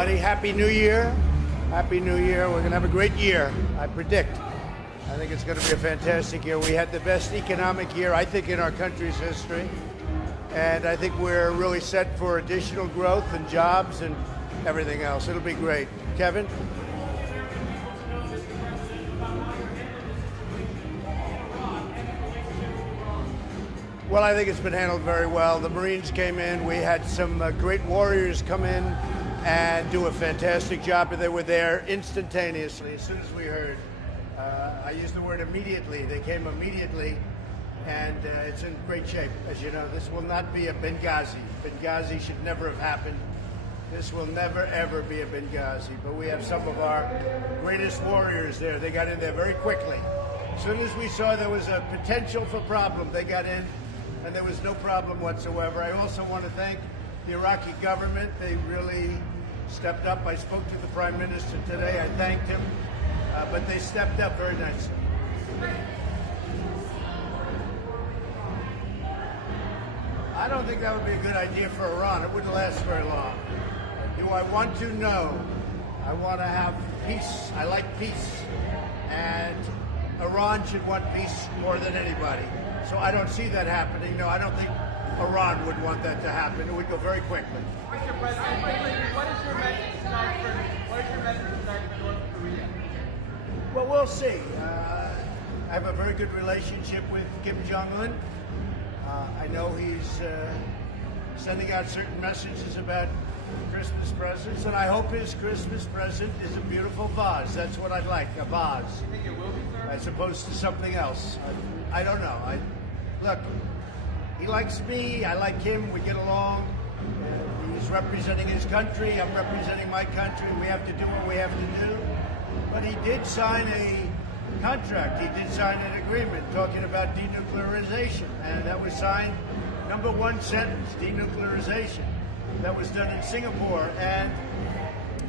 everybody. Happy New Year. Happy New Year. We're going to have a great year, I predict. I think it's going to be a fantastic year. We had the best economic year, I think, in our country's history. And I think we're really set for additional growth and jobs and everything else. It'll be great. Kevin? Well, I think it's been handled very well. The Marines came in. We had some great warriors come in and do a fantastic job. They were there instantaneously as soon as we heard. I used the word immediately. They came immediately, and it's in great shape. As you know, this will not be a Benghazi. Benghazi should never have happened. This will never, ever be a Benghazi. But we have some of our greatest warriors there. They got in there very quickly. As soon as we saw there was a potential for problem, they got in, and there was no problem whatsoever. I also want to thank the Iraqi government. They really stepped up. I spoke to the Prime Minister today. I thanked him, but they stepped up very nicely. I don't think that would be a good idea for Iran. It wouldn't last very long. Do I want to? No. I want to have peace. I like peace. And Iran should want peace more than anybody. So I don't see that happening. No, I don't think Iran would want that to happen. It would go very quickly. Mr. President, what is your message to North Korea? Well, we'll see. I have a very good relationship with Kim Jong-un. I know he's sending out certain messages about Christmas presents, and I hope his Christmas present is a beautiful vase. That's what I'd like, a vase. You think it will be, sir? As opposed to something else. I don't know. Look, he likes me, I like him, we get along. He's representing his country, I'm representing my country. We have to do what we have to do. But he did sign a contract, he did sign an agreement talking about denuclearization. And that was signed, number one sentence, denuclearization. That was done in Singapore. And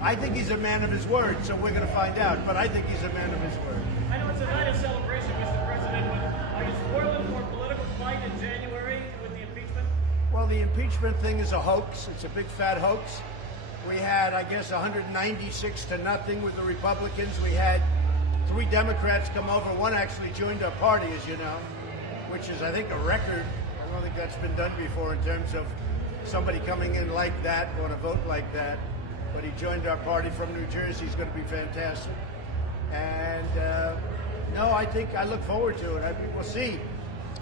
I think he's a man of his word, so we're going to find out. But I think he's a man of his word. I know it's a night of celebration, Mr. President, but are you spoiling for a political fight in January with the impeachment? Well, the impeachment thing is a hoax. It's a big fat hoax. We had, I guess, 196 to nothing with the Republicans. We had 3 Democrats come over. One actually joined our party, as you know, which is, I think, a record. I don't think that's been done before in terms of somebody coming in like that on a vote like that. But he joined our party from New Jersey. He's going to be fantastic. And no, I think I look forward to it. I mean, we'll see.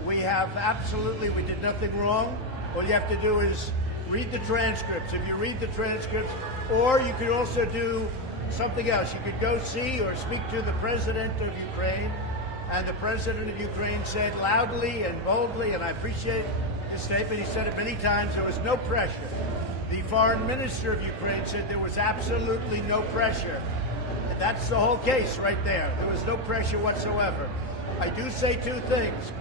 We did nothing wrong. All you have to do is read the transcripts. If you read the transcripts, or you could also do something else. You could go see or speak to the president of Ukraine. And the president of Ukraine said loudly and boldly, and I appreciate his statement, he said it many times, there was no pressure. The foreign minister of Ukraine said there was absolutely no pressure. And that's the whole case right there. There was no pressure whatsoever. I do say 2 things.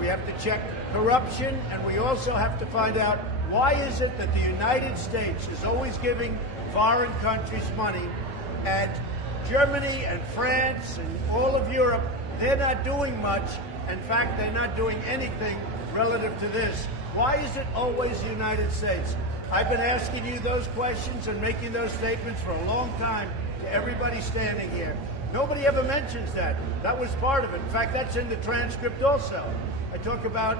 We have to check corruption, and we also have to find out why is it that the United States is always giving foreign countries money, and Germany and France and all of Europe, they're not doing much. In fact, they're not doing anything relative to this. Why is it always the United States? I've been asking you those questions and making those statements for a long time to everybody standing here. Nobody ever mentions that. That was part of it. In fact, that's in the transcript also. I talk about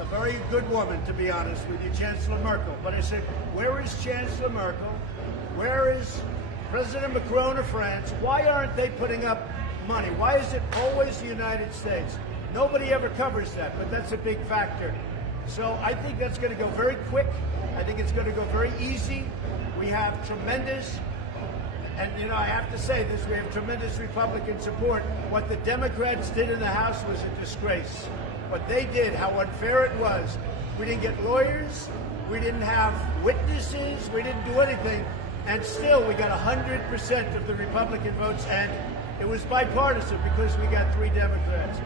a very good woman, to be honest with you, Chancellor Merkel. But I said, where is Chancellor Merkel? Where is President Macron of France? Why aren't they putting up money? Why is it always the United States? Nobody ever covers that, but that's a big factor. So I think that's going to go very quick. I think it's going to go very easy. We have tremendous, and you know, I have to say this, we have tremendous Republican support. What the Democrats did in the House was a disgrace. What they did, how unfair it was. We didn't get lawyers. We didn't have witnesses. We didn't do anything. And still, we got 100% of the Republican votes, and it was bipartisan because we got 3 Democrats.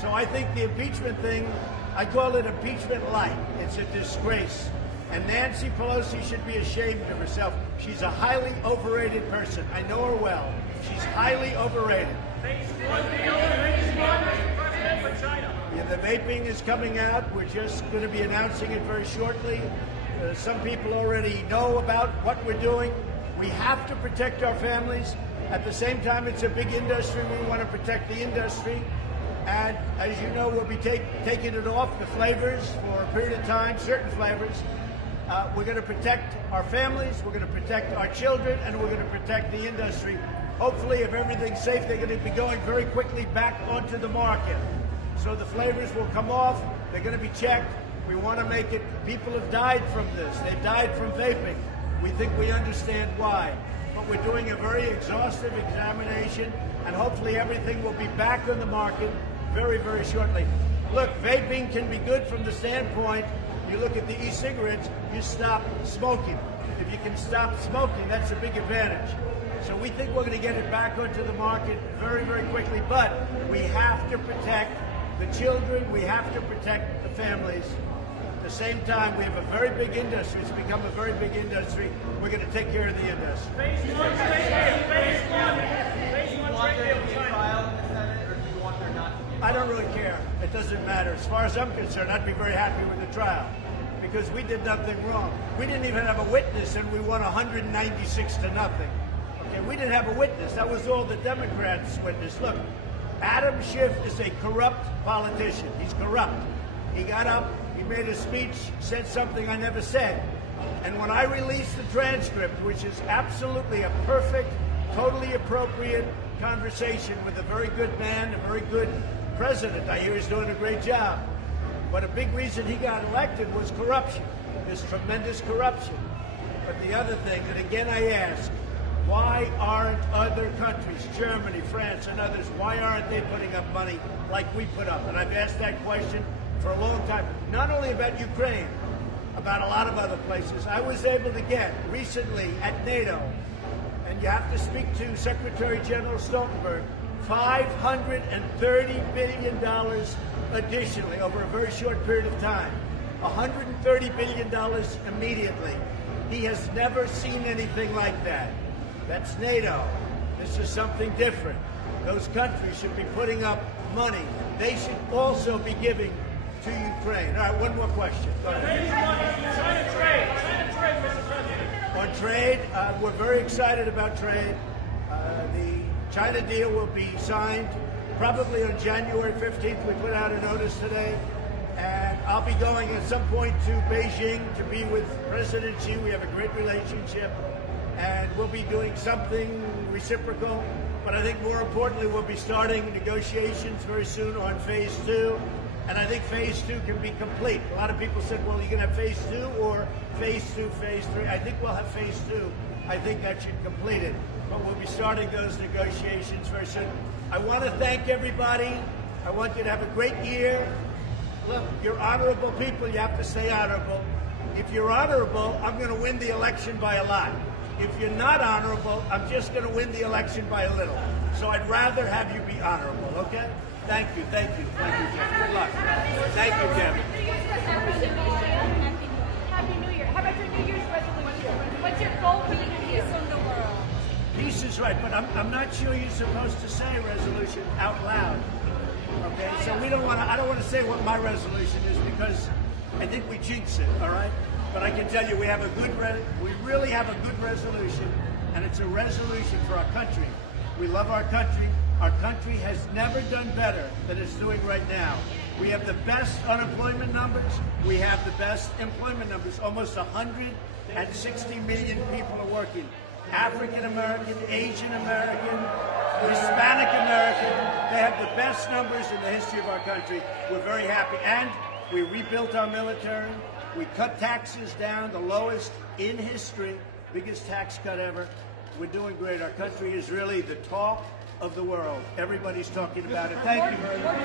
So I think the impeachment thing, I call it impeachment light. It's a disgrace. And Nancy Pelosi should be ashamed of herself. She's a highly overrated person. I know her well. She's highly overrated. Yeah, the vaping is coming out. We're just going to be announcing it very shortly. Some people already know about what we're doing. We have to protect our families. At the same time, it's a big industry. We want to protect the industry. And as you know, we'll be taking it off the flavors for a period of time, certain flavors. We're going to protect our families, we're going to protect our children, and we're going to protect the industry. Hopefully, if everything's safe, they're going to be going very quickly back onto the market. So the flavors will come off, they're going to be checked. We want to make it, people have died from this. They've died from vaping. We think we understand why. But we're doing a very exhaustive examination, and hopefully everything will be back on the market very, very shortly. Look, vaping can be good from the standpoint, you look at the e-cigarettes, you stop smoking. If you can stop smoking, that's a big advantage. So we think we're going to get it back onto the market very, very quickly, but we have to protect the children, we have to protect the families. At the same time, we have a very big industry. It's become a very big industry. We're going to take care of the industry. Phase one trade deal with China. Trial in the Senate, or do you want there not to be? I don't really care. It doesn't matter. As far as I'm concerned, I'd be very happy with the trial because we did nothing wrong. We didn't even have a witness, and we won 196 to nothing. Okay, we didn't have a witness. That was all the Democrats' witness. Look, Adam Schiff is a corrupt politician. He's corrupt. He got up, he made a speech, said something I never said. And when I released the transcript, which is absolutely a perfect, totally appropriate conversation with a very good man, a very good president, I hear he's doing a great job. But a big reason he got elected was corruption. There's tremendous corruption. But the other thing, and again I ask, why aren't other countries, Germany, France, and others, why aren't they putting up money like we put up? And I've asked that question for a long time, not only about Ukraine, about a lot of other places. I was able to get recently at NATO, and you have to speak to Secretary General Stoltenberg, $530 billion additionally over a very short period of time. $130 billion immediately. He has never seen anything like that. That's NATO. This is something different. Those countries should be putting up money. They should also be giving to Ukraine. All right, one more question. Go ahead. China trade, Mr. President. On trade, we're very excited about trade. The China deal will be signed probably on January 15th. We put out a notice today. And I'll be going at some point to Beijing to be with President Xi. We have a great relationship. And we'll be doing something reciprocal. But I think more importantly, we'll be starting negotiations very soon on phase 2. And I think phase 2 can be complete. A lot of people said, well, you're going to have phase 2 or phase 2, phase 3. I think we'll have phase 2. I think that should complete it. But we'll be starting those negotiations very soon. I want to thank everybody. I want you to have a great year. Look, you're honorable people. You have to stay honorable. If you're honorable, I'm going to win the election by a lot. If you're not honorable, I'm just going to win the election by a little. So I'd rather have you be honorable, okay? Thank you, thank you, thank you, Jeff. Good luck. Thank you, Jeff. Happy New Year. How about your New Year's resolution? What's your goal for the peace in the world? Peace is right, but I'm not sure you're supposed to say resolution out loud. Okay, so we don't want to. I don't want to say what my resolution is because I think we jinx it. All right, but I can tell you we have a good. We really have a good resolution, and it's a resolution for our country. We love our country. Our country has never done better than it's doing right now. We have the best unemployment numbers. We have the best employment numbers. Almost 160 million people are working. African American, Asian American, Hispanic American. They have the best numbers in the history of our country. We're very happy. And we rebuilt our military. We cut taxes down, the lowest in history, biggest tax cut ever. We're doing great. Our country is really the talk of the world. Everybody's talking about it. Thank you very much.